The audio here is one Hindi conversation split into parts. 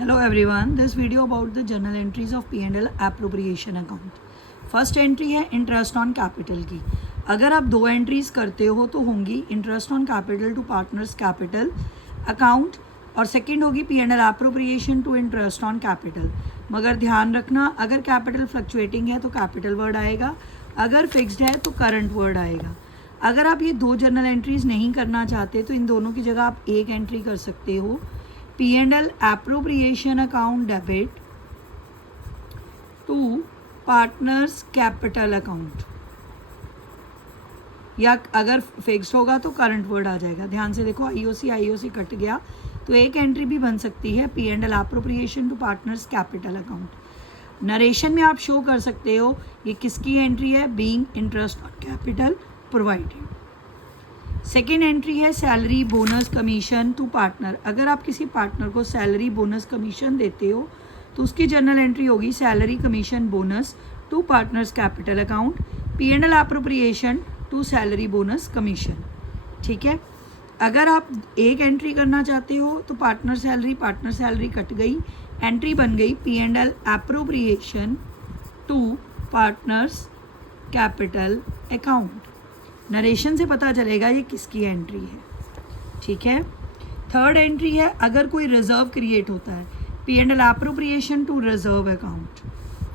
Hello everyone, this video about the journal entries of P&L appropriation account. First entry है इंटरेस्ट ऑन कैपिटल की. अगर आप दो एंट्रीज करते हो तो होंगी interest on capital to partners capital account और सेकंड होगी P&L appropriation to interest on capital. मगर ध्यान रखना, अगर कैपिटल फ्लक्चुएटिंग है तो कैपिटल वर्ड आएगा, अगर फिक्स्ड है तो करंट वर्ड आएगा. अगर आप ये दो जर्नल एंट्रीज नहीं करना चाहते तो इन दोनों की जगह आप एक एंट्री कर सकते हो, P&L appropriation account debit to partners capital account. या अगर फिक्स्ड होगा तो करंट वर्ड आ जाएगा. ध्यान से देखो, IOC कट गया तो एक एंट्री भी बन सकती है P&L appropriation to partners capital account. Narration में आप शो कर सकते हो ये किसकी एंट्री है, being interest on capital provided. Second entry है salary bonus commission to partner. अगर आप किसी पार्टनर को सैलरी बोनस कमीशन देते हो तो उसकी जर्नल एंट्री होगी salary commission bonus to partners capital account, P&L appropriation to salary bonus commission. ठीक है. अगर आप एक एंट्री करना चाहते हो तो पार्टनर सैलरी कट गई, एंट्री बन गई P&L appropriation to partners capital account. Narration से पता चलेगा ये किसकी एंट्री है. ठीक है. थर्ड एंट्री है अगर कोई रिजर्व क्रिएट होता है, P&L appropriation to reserve account.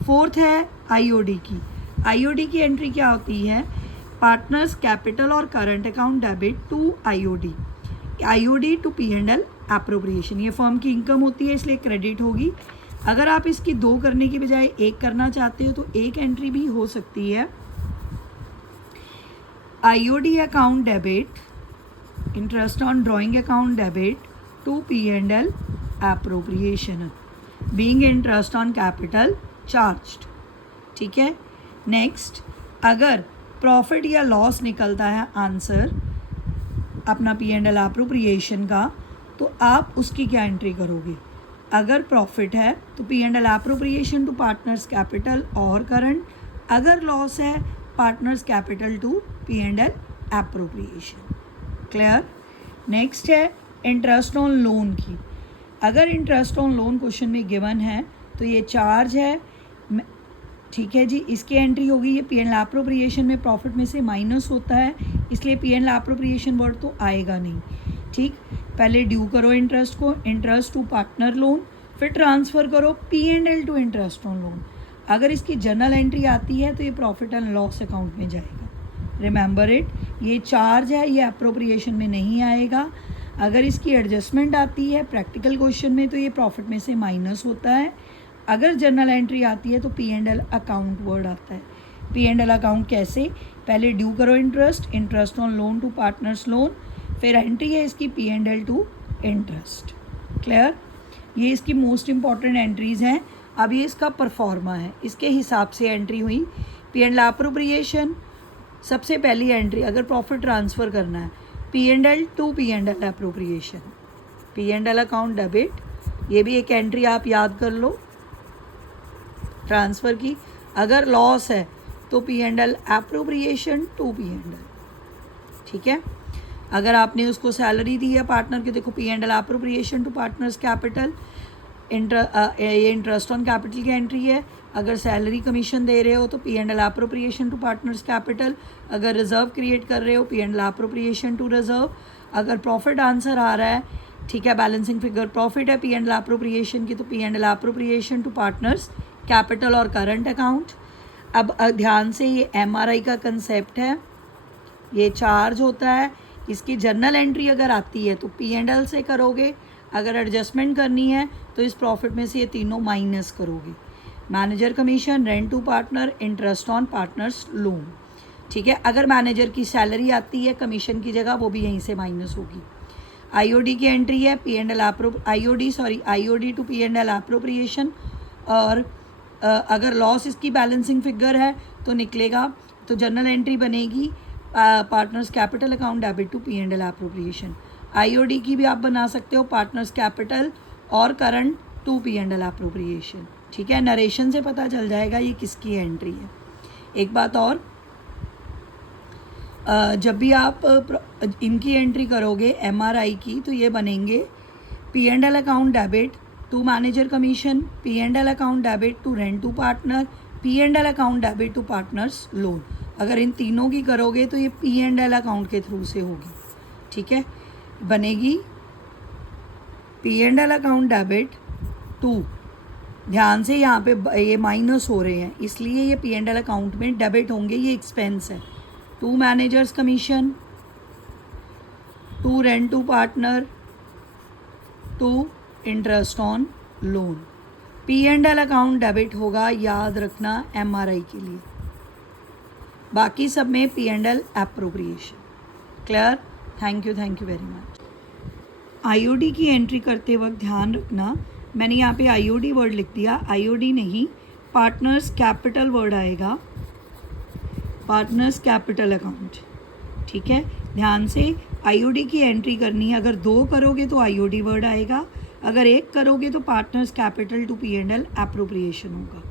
Fourth है IOD की. IOD की एंट्री क्या होती है, पार्टनर्स कैपिटल और current account debit to IOD to P&L appropriation. ये फर्म की इनकम होती है इसलिए क्रेडिट होगी. अगर आप इसकी दो करने की बजाय एक करना चाहते हो तो एक एंट्री भी हो सकती है IOD account debit, interest on drawing account debit to P&L appropriation, being interest on capital charged. ठीक है. नेक्स्ट, अगर प्रॉफिट या लॉस निकलता है आंसर अपना P&L एप्रोप्रिएशन का तो आप उसकी क्या एंट्री करोगे. अगर प्रॉफिट है तो P&L appropriation to partners capital और करंट, अगर लॉस है partners capital to P&L appropriation. Clear. Next है इंटरेस्ट ऑन लोन की. अगर इंटरेस्ट ऑन लोन क्वेश्चन में गिवन है तो ये चार्ज है. ठीक है जी. इसकी एंट्री होगी, ये P&L एप्रोप्रिएशन में प्रॉफिट में से माइनस होता है इसलिए P&L एप्रोप्रिएशन वर्ड तो आएगा नहीं. ठीक. पहले ड्यू करो इंटरेस्ट को, इंटरेस्ट टू पार्टनर लोन, फिर ट्रांसफ़र करो P&L to interest on loan. अगर इसकी जर्नल एंट्री आती है तो ये प्रॉफिट एंड लॉस अकाउंट में जाएगा. रिमेंबर इट, ये चार्ज है, ये अप्रोप्रिएशन में नहीं आएगा. अगर इसकी एडजस्टमेंट आती है प्रैक्टिकल क्वेश्चन में तो ये प्रॉफिट में से माइनस होता है. अगर जर्नल एंट्री आती है तो P&L अकाउंट वर्ड आता है. P&L अकाउंट कैसे, पहले ड्यू करो interest on loan to partners loan, फिर एंट्री है इसकी P&L टू इंटरेस्ट. क्लियर. ये इसकी मोस्ट इंपॉर्टेंट एंट्रीज़ हैं. अब ये इसका परफॉर्मा है, इसके हिसाब से एंट्री हुई. P&L एप्रोप्रिएशन सबसे पहली एंट्री, अगर प्रॉफिट ट्रांसफ़र करना है P&L to P&L appropriation, P&L account debit. ये भी एक एंट्री आप याद कर लो ट्रांसफ़र की. अगर लॉस है तो P&L एप्रोप्रिएशन टू P&L. ठीक है. अगर आपने उसको सैलरी दी है पार्टनर के, देखो P&L appropriation to partners capital, ये इंटरेस्ट ऑन कैपिटल की एंट्री है. अगर सैलरी कमीशन दे रहे हो तो P&L appropriation to partners capital. अगर रिजर्व क्रिएट कर रहे हो P&L एप्रोप्रिएशन टू रिजर्व. अगर प्रॉफिट आंसर आ रहा है, ठीक है, बैलेंसिंग फिगर प्रॉफिट है P&L एप्रोप्रिएशन की तो P&L appropriation to partners capital और करंट अकाउंट. अब ध्यान से, ये MRI का कंसेप्ट है, ये चार्ज होता है. इसकी जर्नल एंट्री अगर आती है तो P&L से करोगे, अगर एडजस्टमेंट करनी है तो इस प्रॉफिट में से ये तीनों माइनस करोगे. Manager commission, rent to partner, interest on partners loan. ठीक है. अगर मैनेजर की सैलरी आती है कमीशन की जगह, वो भी यहीं से माइनस होगी. IOD की एंट्री है IOD टू P&L एप्रोप्रिएशन. और अगर लॉस इसकी बैलेंसिंग फिगर है तो निकलेगा, तो जर्नल एंट्री बनेगी partners capital account debit to P&L appropriation. IOD की भी आप बना सकते हो पार्टनर्स कैपिटल और करंट टू P&L एप्रोप्रिएशन. ठीक है. नरेशन से पता चल जाएगा ये किसकी एंट्री है. एक बात और, जब भी आप इनकी एंट्री करोगे MRI की तो ये बनेंगे P&L account debit to manager commission, P&L account debit to rent to partner, P&L account debit to partners loan. अगर इन तीनों की करोगे तो ये P&L अकाउंट के थ्रू से होगी, ठीक है। बनेगी P&L अकाउंट डेबिट टू, ध्यान से यहाँ पे ये माइनस हो रहे हैं इसलिए ये P&L अकाउंट में डेबिट होंगे, ये एक्सपेंस है। To managers commission, to rent to partner, to interest on loan. P&L account debit होगा, याद रखना MRI के लिए, बाकी सब में P&L appropriation. Clear? Thank you very much. IOD की एंट्री करते वक्त ध्यान रखना, मैंने यहाँ पे IOD वर्ड लिख दिया, IOD नहीं, पार्टनर्स कैपिटल वर्ड आएगा, पार्टनर्स कैपिटल अकाउंट, ठीक है। ध्यान से IOD की एंट्री करनी है, अगर 2 करोगे तो IOD वर्ड आएगा, अगर 1 करोगे तो partners capital to P&L appropriation होगा।